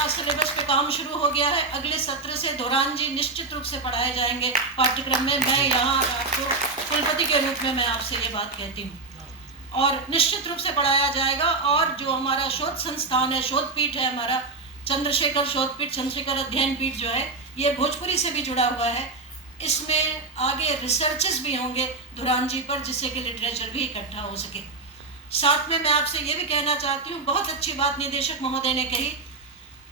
मेरा सिलेबस पे काम शुरू हो गया है। अगले सत्र से धुरान जी निश्चित रूप से पढ़ाए जाएंगे पाठ्यक्रम में। मैं यहाँ आपको कुलपति के रूप में मैं आपसे ये बात कहती हूँ, और निश्चित रूप से पढ़ाया जाएगा। और जो हमारा शोध संस्थान है, शोध पीठ है हमारा, चंद्रशेखर शोध पीठ, चंद्रशेखर अध्ययन पीठ जो है, ये भोजपुरी से भी जुड़ा हुआ है। इसमें आगे रिसर्चेस भी होंगे धुरान जी पर, जिससे कि लिटरेचर भी इकट्ठा हो सके। साथ में मैं आपसे ये भी कहना चाहती हूँ, बहुत अच्छी बात निदेशक महोदय ने कही,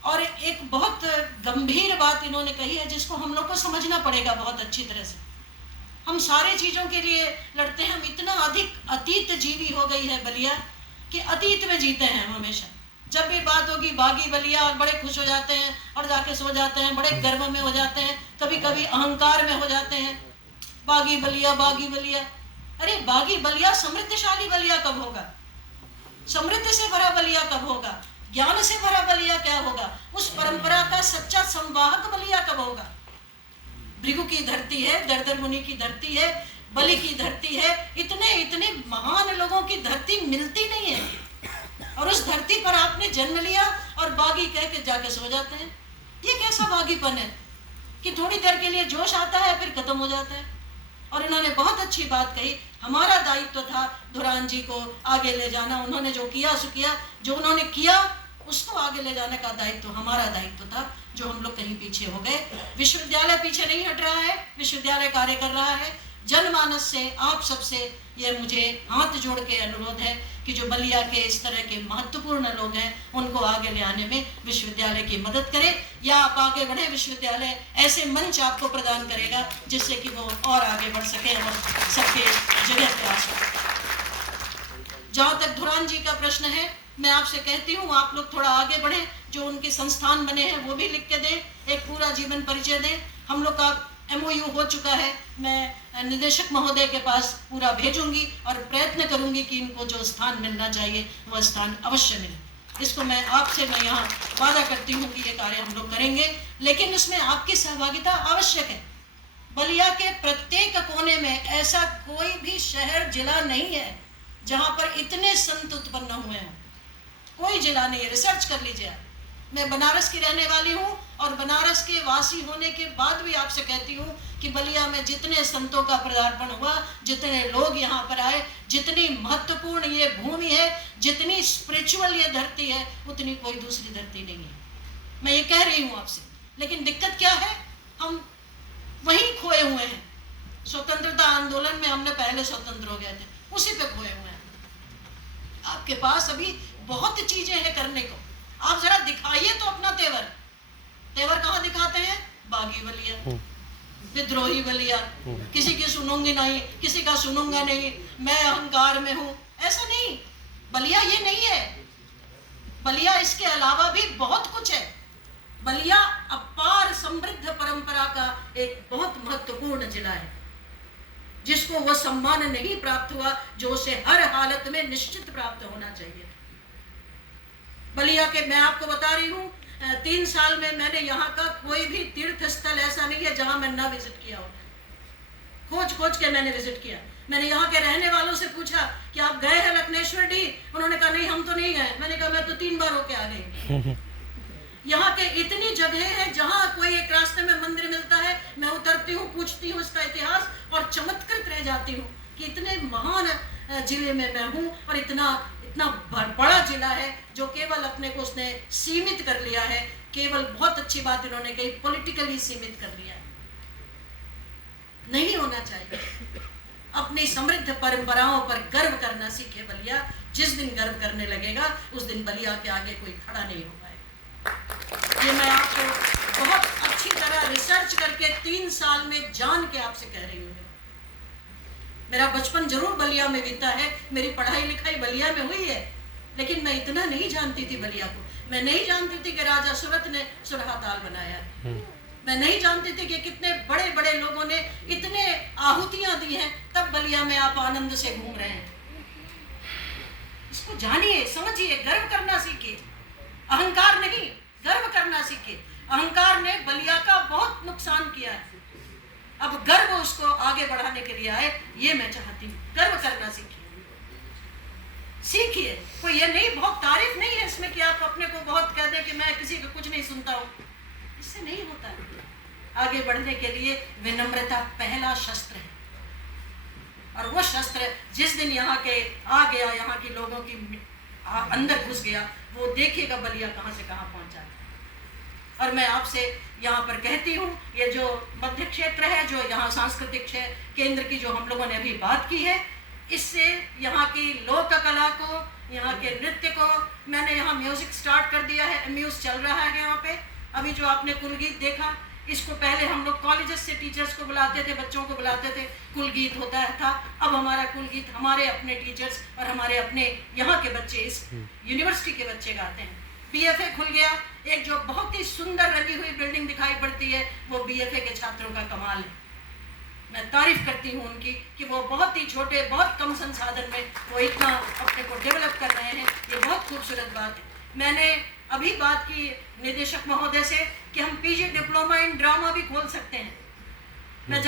और एक बहुत गंभीर बात इन्होंने कही है जिसको हम लोग को समझना पड़ेगा बहुत अच्छी तरह से। हम सारे चीज़ों के लिए लड़ते हैं, हम इतना अधिक अतीत जीवी हो गई है बलिया कि अतीत में जीते हैं हम हमेशा। जब भी बात होगी बागी बलिया, और बड़े खुश हो जाते हैं और जाके सो जाते हैं, बड़े गर्व में हो जाते हैं, कभी कभी अहंकार में हो जाते हैं, बागी बलिया बागी बलिया। अरे बागी बलिया समृद्धशाली बलिया कब होगा? समृद्धि से भरा बलिया कब होगा? ज्ञान से भरा बलिया क्या होगा? उस परंपरा का सच्चा संवाहक बलिया कब होगा? भृगु की धरती है, दरदर मुनि की धरती है, बलि की धरती है, इतने इतने महान लोगों की धरती मिलती नहीं है, और उस धरती पर आपने जन्म लिया और बागी कह के जाके सो जाते हैं। ये कैसा बागीपन है कि थोड़ी देर के लिए जोश आता है फिर खत्म हो जाता है। और इन्होंने बहुत अच्छी बात कही, हमारा दायित्व था धुरान जी को आगे ले जाना। उन्होंने जो किया सो किया, जो उन्होंने किया उसको आगे ले जाने का दायित्व हमारा दायित्व था, जो हम लोग कहीं पीछे हो गए। विश्वविद्यालय पीछे नहीं हट रहा है, विश्वविद्यालय कार्य कर रहा है। जनमानस से आप सबसे यह मुझे हाथ जोड़ के अनुरोध है कि जो बलिया के इस तरह के महत्वपूर्ण लोग हैं उनको आगे ले आने में विश्वविद्यालय की मदद करें, या आप आगे बढ़े, विश्वविद्यालय ऐसे मंच आपको प्रदान करेगा जिससे कि वो और आगे बढ़ सके और सबके जगह प्रयास हो। जहाँ तक धुरान जी का प्रश्न है, मैं आपसे कहती हूँ आप लोग थोड़ा आगे बढ़ें, जो उनके संस्थान बने हैं वो भी लिख के दें, एक पूरा जीवन परिचय दें। हम लोग का MOU हो चुका है, मैं निदेशक महोदय के पास पूरा भेजूंगी और प्रयत्न करूंगी कि इनको जो स्थान मिलना चाहिए वह स्थान अवश्य मिले। इसको मैं यहाँ वादा करती हूँ कि ये कार्य हम लोग करेंगे, लेकिन इसमें आपकी सहभागिता आवश्यक है। बलिया के प्रत्येक कोने में ऐसा कोई भी शहर जिला नहीं है जहाँ पर इतने संत उत्पन्न हुए हैं, कोई जिला नहीं है। रिसर्च कर लीजिए। मैं बनारस की रहने वाली हूँ और बनारस के वासी होने के बाद भी आपसे कहती हूँ कि बलिया में जितने संतों का पदार्पण हुआ, जितने लोग यहाँ पर आए, जितनी महत्वपूर्ण ये भूमि है, जितनी स्पिरिचुअल ये धरती है, उतनी कोई दूसरी धरती नहीं है। मैं ये कह रही हूँ आपसे, लेकिन दिक्कत क्या है, हम वहीं खोए हुए हैं। स्वतंत्रता आंदोलन में हमने पहले स्वतंत्र हो गए थे, उसी पे खोए हुए हैं। आपके पास अभी बहुत चीजें हैं करने को, आप जरा दिखाइए तो अपना तेवर। तेवर कहाँ दिखाते हैं? बागी बलिया, विद्रोही बलिया, किसी की सुनूंगी नहीं, किसी का सुनूंगा नहीं, मैं अहंकार में हूं, ऐसा नहीं। बलिया ये नहीं है। बलिया इसके अलावा भी बहुत कुछ है। बलिया अपार समृद्ध परंपरा का एक बहुत महत्वपूर्ण जिला है, जिसको वो सम्मान नहीं प्राप्त हुआ जो उसे हर हालत में निश्चित प्राप्त होना चाहिए। बलिया के मैं आपको बता रही हूँ, 3 साल में मैंने यहाँ का कोई भी तीर्थ स्थल ऐसा नहीं है जहाँ मैं ना विजिट किया हो। खोज खोज के मैंने विजिट किया। मैंने यहाँ के रहने वालों से पूछा कि आप गए हैं लक्ष्मेश्वर डी? उन्होंने कहा नहीं हम तो नहीं गए। मैंने कहा मैं तो 3 बार होके आ गई। यहाँ के इतनी जगह है जहाँ कोई एक रास्ते में मंदिर मिलता है, मैं उतरती हूँ, पूछती हूँ इसका इतिहास और चमत्कृत रह जाती हूँ कि इतने महान जिले में मैं हूँ, और इतना बड़ा जिला है जो केवल अपने को उसने सीमित कर लिया है। केवल बहुत अच्छी बात इन्होंने कही, पॉलिटिकली सीमित कर लिया है। नहीं होना चाहिए। अपनी समृद्ध परंपराओं पर गर्व करना सीखे बलिया। जिस दिन गर्व करने लगेगा उस दिन बलिया के आगे कोई खड़ा नहीं हो पाएगा। ये मैं आपको बहुत अच्छी तरह रिसर्च करके 3 साल में जान के आपसे कह रही हूँ। मेरा बचपन जरूर बलिया में बीता है, मेरी पढ़ाई लिखाई बलिया में हुई है, लेकिन मैं इतना नहीं जानती थी बलिया को। मैं नहीं जानती थी कि राजा सूरत ने सुरहा ताल बनाया है। मैं नहीं जानती थी कि कितने बड़े बड़े लोगों ने इतने आहुतियां दी हैं, तब बलिया में आप आनंद से घूम रहे हैं। इसको जानिए, समझिए, गर्व करना सीखिए। अहंकार नहीं, गर्व करना सीखिए। अहंकार ने बलिया का बहुत नुकसान किया है, अब गर्व उसको आगे बढ़ाने के लिए आए, ये मैं चाहती हूँ। गर्व करना सीखिए, सीखिए। कोई ये नहीं, बहुत तारीफ नहीं है इसमें कि आप अपने को बहुत कह दें कि मैं किसी का कुछ नहीं सुनता हूँ, इससे नहीं होता है। आगे बढ़ने के लिए विनम्रता पहला शस्त्र है, और वो शस्त्र जिस दिन यहाँ के आ गया, यहाँ के लोगों की अंदर घुस गया, वो देखेगा बलिया कहाँ से कहाँ पहुँचा। और मैं आपसे यहाँ पर कहती हूँ, ये जो मध्य क्षेत्र है, जो यहाँ सांस्कृतिक केंद्र की जो हम लोगों ने अभी बात की है, इससे यहाँ की लोक कला को, यहाँ के नृत्य को, मैंने यहाँ म्यूजिक स्टार्ट कर दिया है, म्यूज चल रहा है यहाँ पे। अभी जो आपने कुलगीत देखा, इसको पहले हम लोग कॉलेजेस से टीचर्स को बुलाते थे, बच्चों को बुलाते थे, कुलगीत होता था। अब हमारा कुलगीत हमारे अपने टीचर्स और हमारे अपने यहाँ के बच्चे, इस यूनिवर्सिटी के बच्चे गाते हैं। BFA खुल गया, एक जो बहुत ही सुंदर रंगी हुई बिल्डिंग दिखाई पड़ती है, वो BFA के छात्रों का कमाल है। मैं तारीफ करती हूँ उनकी कि वो बहुत ही छोटे, बहुत कम संसाधन में वो इतना अपने को डेवलप कर रहे हैं। ये बहुत खूबसूरत बात है। मैंने अभी बात की निदेशक महोदय से कि हम PG डिप्लोमा इन ड्रामा भी खोल सकते हैं। मैं